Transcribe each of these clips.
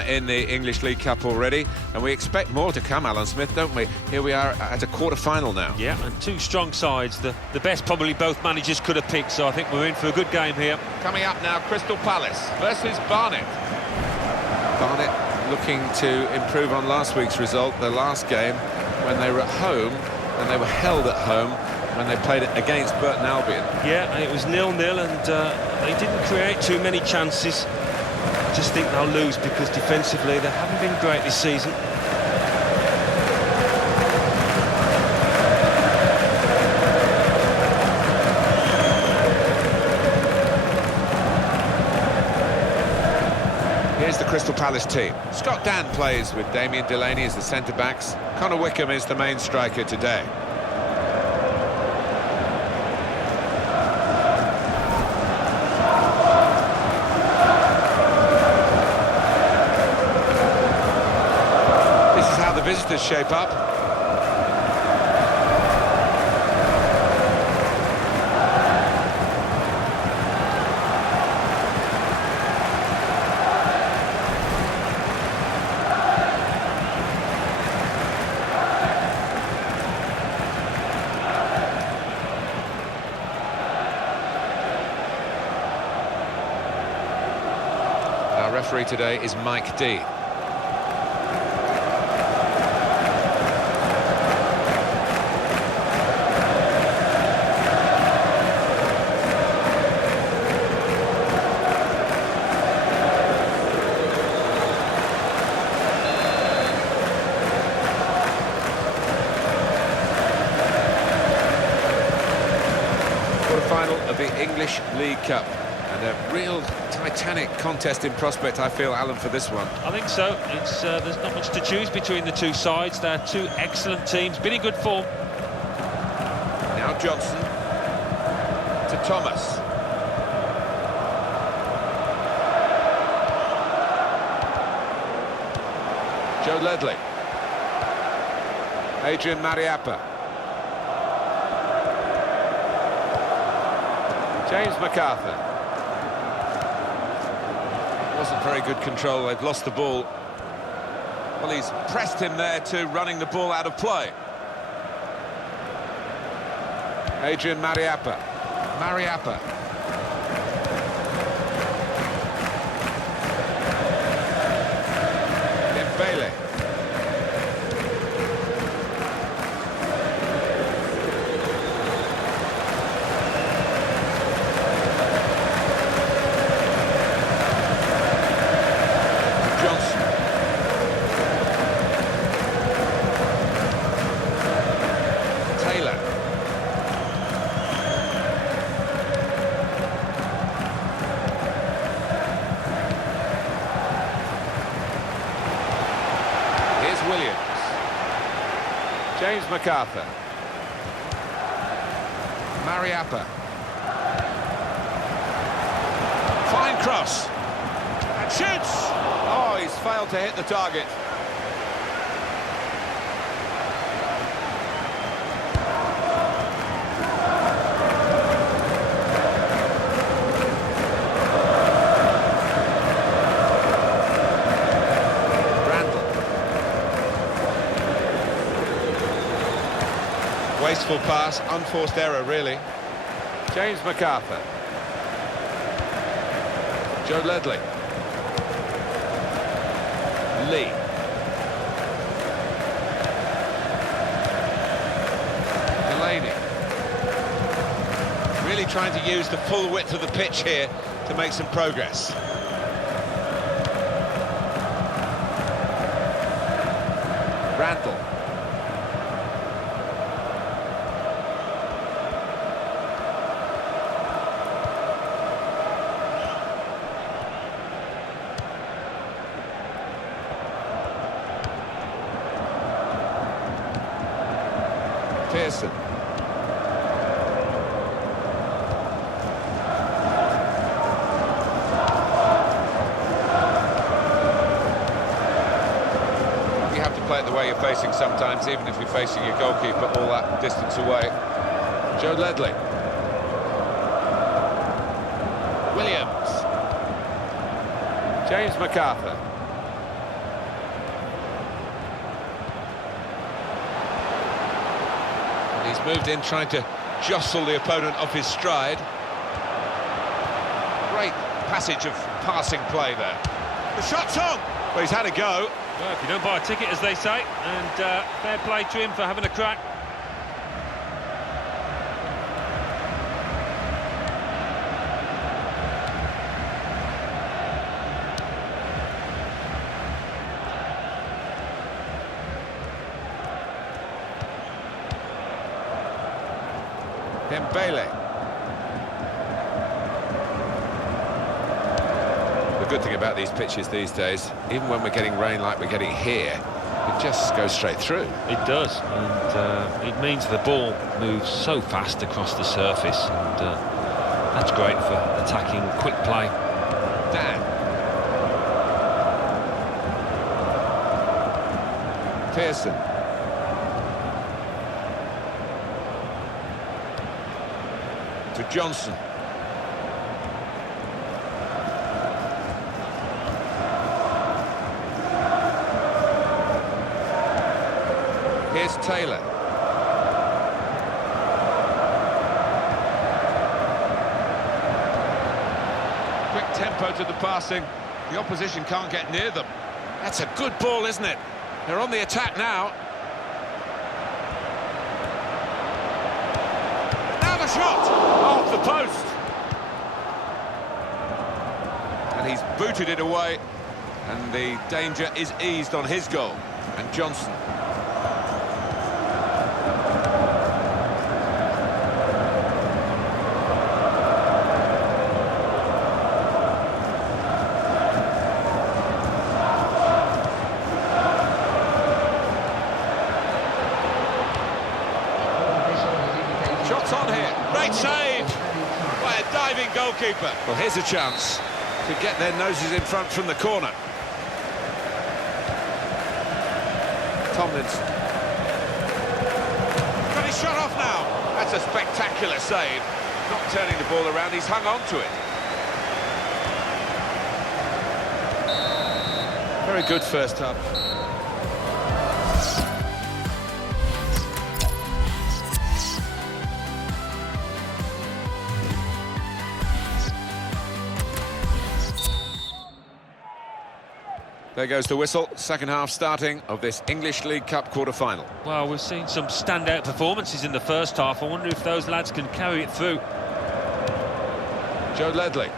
in the English League Cup already, and we expect more to come, Alan Smith, don't we? Here we are at a quarter-final now. Yeah, and two strong sides, the best probably both managers could have picked, so I think we're in for a good game here. Coming up now, Crystal Palace versus Barnet. Barnet looking to improve on last week's result, the last game, when they were at home, and they were held at home when they played it against Burton Albion. Yeah, and it was 0-0, and they didn't create too many chances. I just think they'll lose because defensively they haven't been great this season. Here's the Crystal Palace team. Scott Dan plays with Damien Delaney as the centre-backs. Connor Wickham is the main striker today. Visitors shape up. Our referee today is Mike D. Final of the English League Cup, and a real titanic contest in prospect, I feel, Alan, for this one. I think so. It's there's not much to choose between the two sides. They're two excellent teams, been in good form. Now Johnson to Thomas. Joe Ledley. Adrian Mariappa. James MacArthur. Wasn't very good control, they've lost the ball. Well, he's pressed him there to running the ball out of play. Adrian Mariappa. Mariappa. Dembele. Williams. James MacArthur. Mariappa. Fine cross. And shoots! Oh, he's failed to hit the target. Wasteful pass, unforced error, really. James MacArthur. Joe Ledley. Lee. Delaney. Really trying to use the full width of the pitch here to make some progress. Randall. Pearson. You have to play it the way you're facing sometimes, even if you're facing your goalkeeper all that distance away. Joe Ledley. Williams. James MacArthur. He's moved in trying to jostle the opponent off his stride. Great passage of passing play there. The shot's on! Well, he's had a go. Well, if you don't buy a ticket, as they say, and fair play to him for having a crack. Dembele. The good thing about these pitches these days, even when we're getting rain like we're getting here, it just goes straight through. It does, and it means the ball moves so fast across the surface, and that's great for attacking quick play. Dan. Pearson. To Johnson. Here's Taylor. Quick tempo to the passing. The opposition can't get near them. That's a good ball, isn't it? They're on the attack now. The shot off the post, and he's booted it away, and the danger is eased on his goal. And Johnson. Shots on here. Great save by a diving goalkeeper. Well, here's a chance to get their noses in front from the corner. Tomlinson. Got his shot off now. That's a spectacular save. Not turning the ball around, he's hung on to it. Very good first half. There goes the whistle. Second half starting of this English League Cup quarter-final. Well, we've seen some standout performances in the first half. I wonder if those lads can carry it through. Joe Ledley.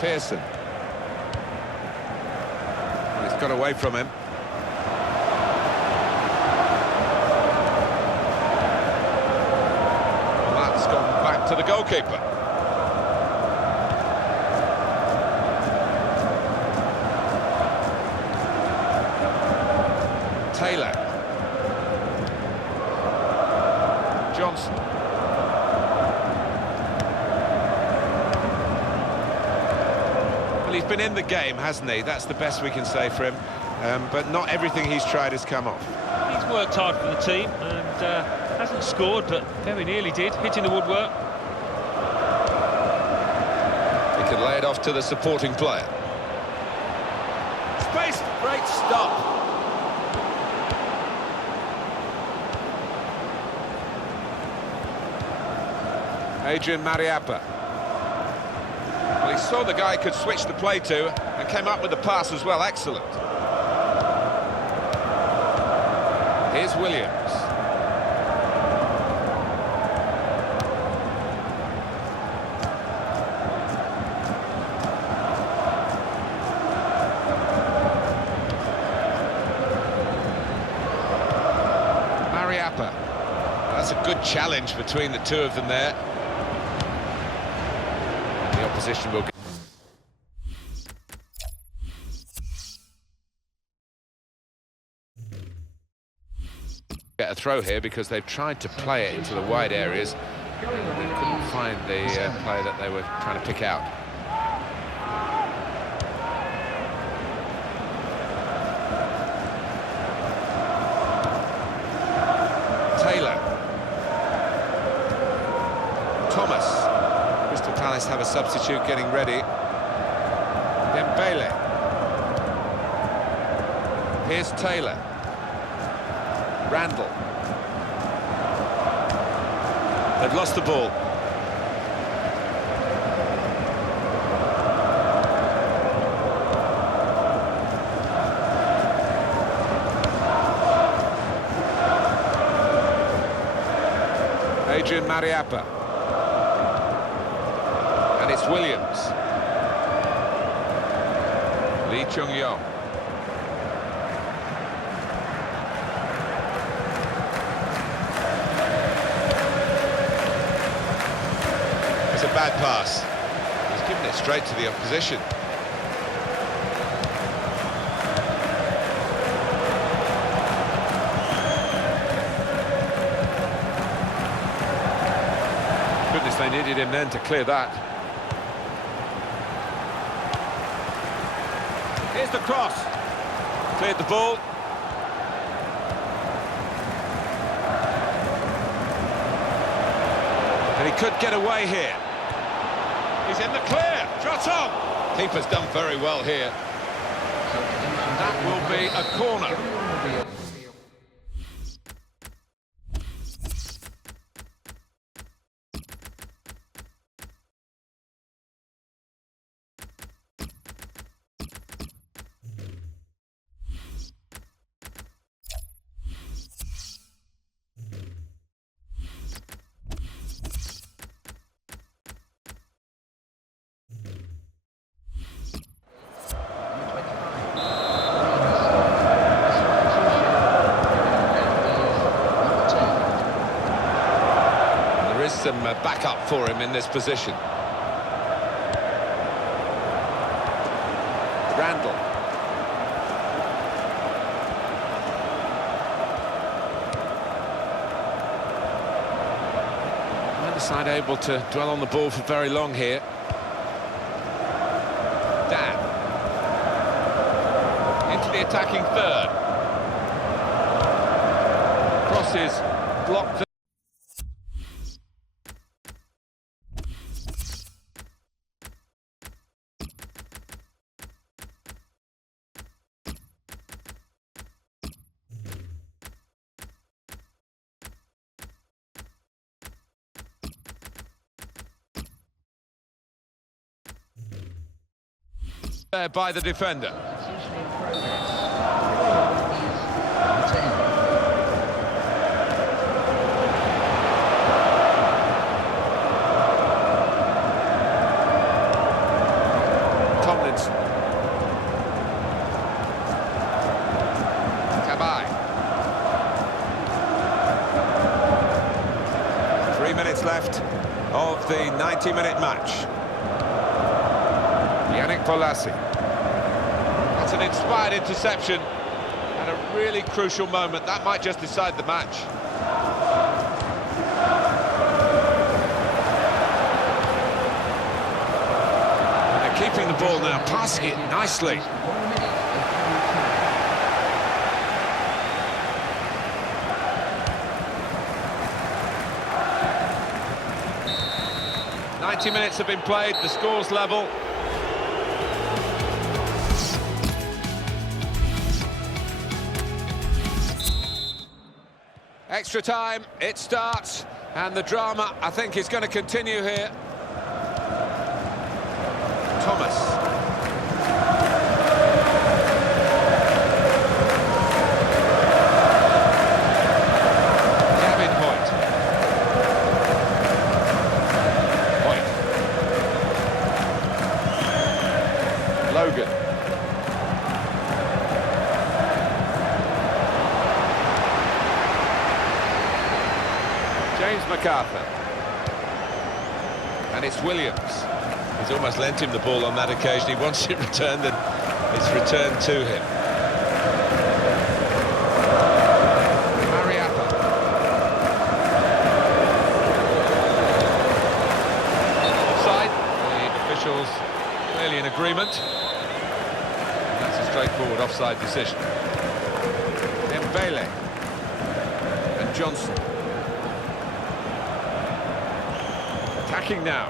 Pearson. Well, it's got away from him. Well, that's gone back to the goalkeeper. Taylor. Johnson. Well, he's been in the game, hasn't he? That's the best we can say for him. But not everything he's tried has come off. He's worked hard for the team and hasn't scored, but very nearly did, hitting the woodwork. He can lay it off to the supporting player. Space, great stop. Adrian Mariappa. Well, he saw the guy could switch the play to and came up with the pass as well. Excellent. Here's Williams. Mariappa. That's a good challenge between the two of them there. The opposition will get a throw here because they've tried to play it into the wide areas and they couldn't find the player that they were trying to pick out. Thomas. Crystal Palace have a substitute getting ready. Dembele. Here's Taylor. Randall. They've lost the ball. Adrian Mariappa. And it's Williams. Lee Chung-yong. It's a bad pass. He's given it straight to the opposition. Goodness, they needed him then to clear that. Here's the cross. Cleared the ball. And he could get away here. He's in the clear. Shot on. Keeper's done very well here. And that will be a corner. Some backup for him in this position. Randall. Neither side able to dwell on the ball for very long here. Dan. Into the attacking third. Crosses blocked. There by the defender. Tomlinson. Tabai. 3 minutes left of the 90-minute match. Yannick Bolasie. That's an inspired interception at a really crucial moment. That might just decide the match. And they're keeping the ball now, passing it nicely. "90 minutes have been played, the score's level. Extra time, it starts, and the drama, I think, is going to continue here. Thomas. Gavin Hoyt. Hoyt. Logan. James MacArthur. And it's Williams. He's almost lent him the ball on that occasion. He wants it returned, and it's returned to him. Mariappa. Offside. The officials clearly in agreement. And that's a straightforward offside decision. Dembele. And Johnson. Attacking now.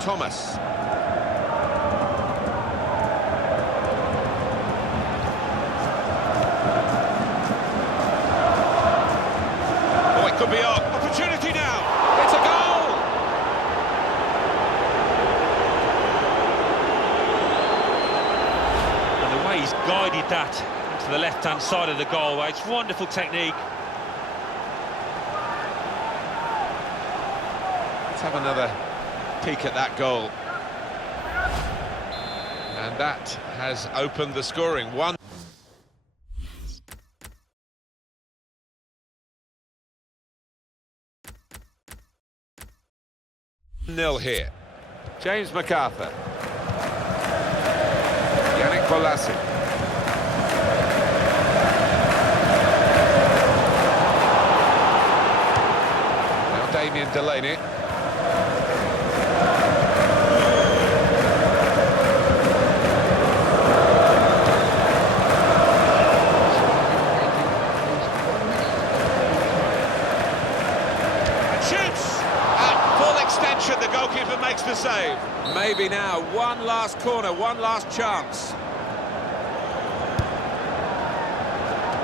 Thomas. Oh, it could be on. Opportunity now. It's a goal. And the way he's guided that to the left-hand side of the goal, it's wonderful technique. Let's have another peek at that goal. And that has opened the scoring. 1-0 here. James MacArthur. Yannick Bolasie. Now Damien Delaney. The goalkeeper makes the save. Maybe now, one last corner, one last chance.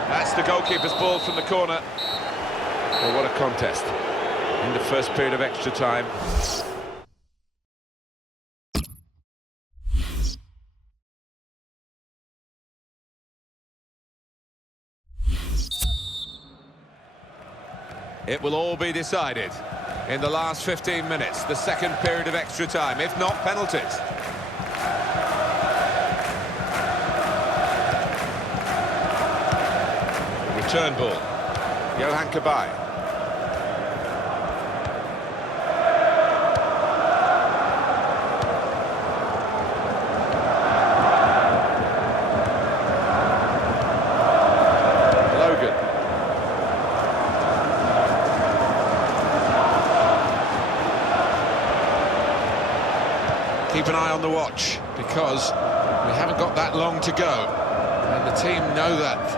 That's the goalkeeper's ball from the corner. Well, what a contest in the first period of extra time. It will all be decided in the last 15 minutes, the second period of extra time, if not penalties. Return ball. Johan Cabaye. Keep an eye on the watch, because we haven't got that long to go. And the team know that.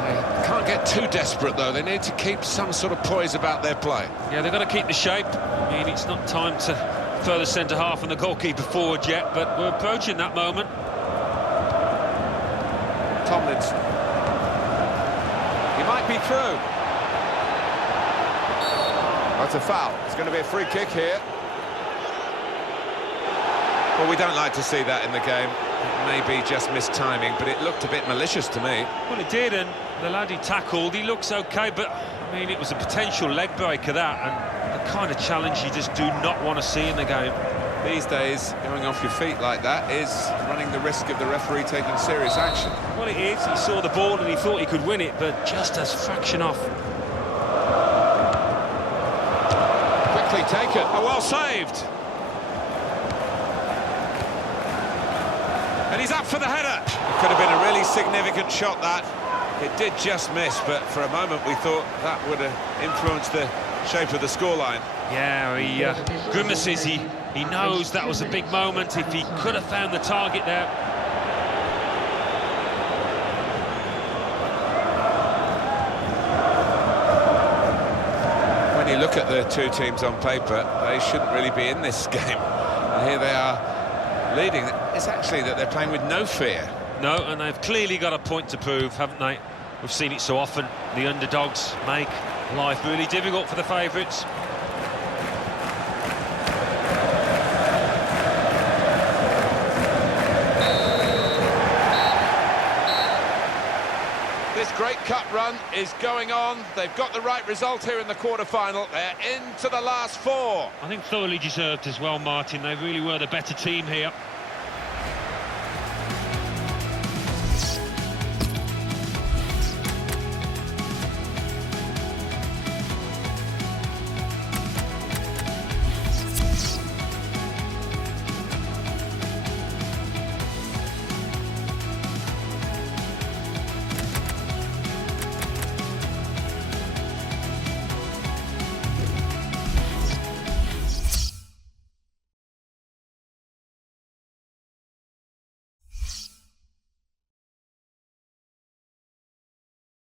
They can't get too desperate, though. They need to keep some sort of poise about their play. Yeah, they've got to keep the shape. I mean, it's not time to further centre-half and the goalkeeper forward yet, but we're approaching that moment. Tomlinson. He might be through. That's a foul. It's going to be a free kick here. Well, we don't like to see that in the game. It may be just mistiming, but it looked a bit malicious to me. Well, it did, and the lad he tackled, he looks OK, but, I mean, it was a potential leg breaker, that, and the kind of challenge you just do not want to see in the game. These days, going off your feet like that is running the risk of the referee taking serious action. Well, it is. He saw the ball and he thought he could win it, but just as fraction off. Quickly taken. Oh, well saved. And he's up for the header. It could have been a really significant shot, that. It did just miss, but for a moment we thought that would have influenced the shape of the scoreline. Yeah, he grimaces. He knows that was a big moment. If he could have found the target there. When you look at the two teams on paper, they shouldn't really be in this game. And here they are leading. It's actually that they're playing with no fear. No, and they've clearly got a point to prove, haven't they? We've seen it so often. The underdogs make life really difficult for the favourites. This great cup run is going on. They've got the right result here in the quarter-final. They're into the last four. I think thoroughly deserved as well, Martin. They really were the better team here.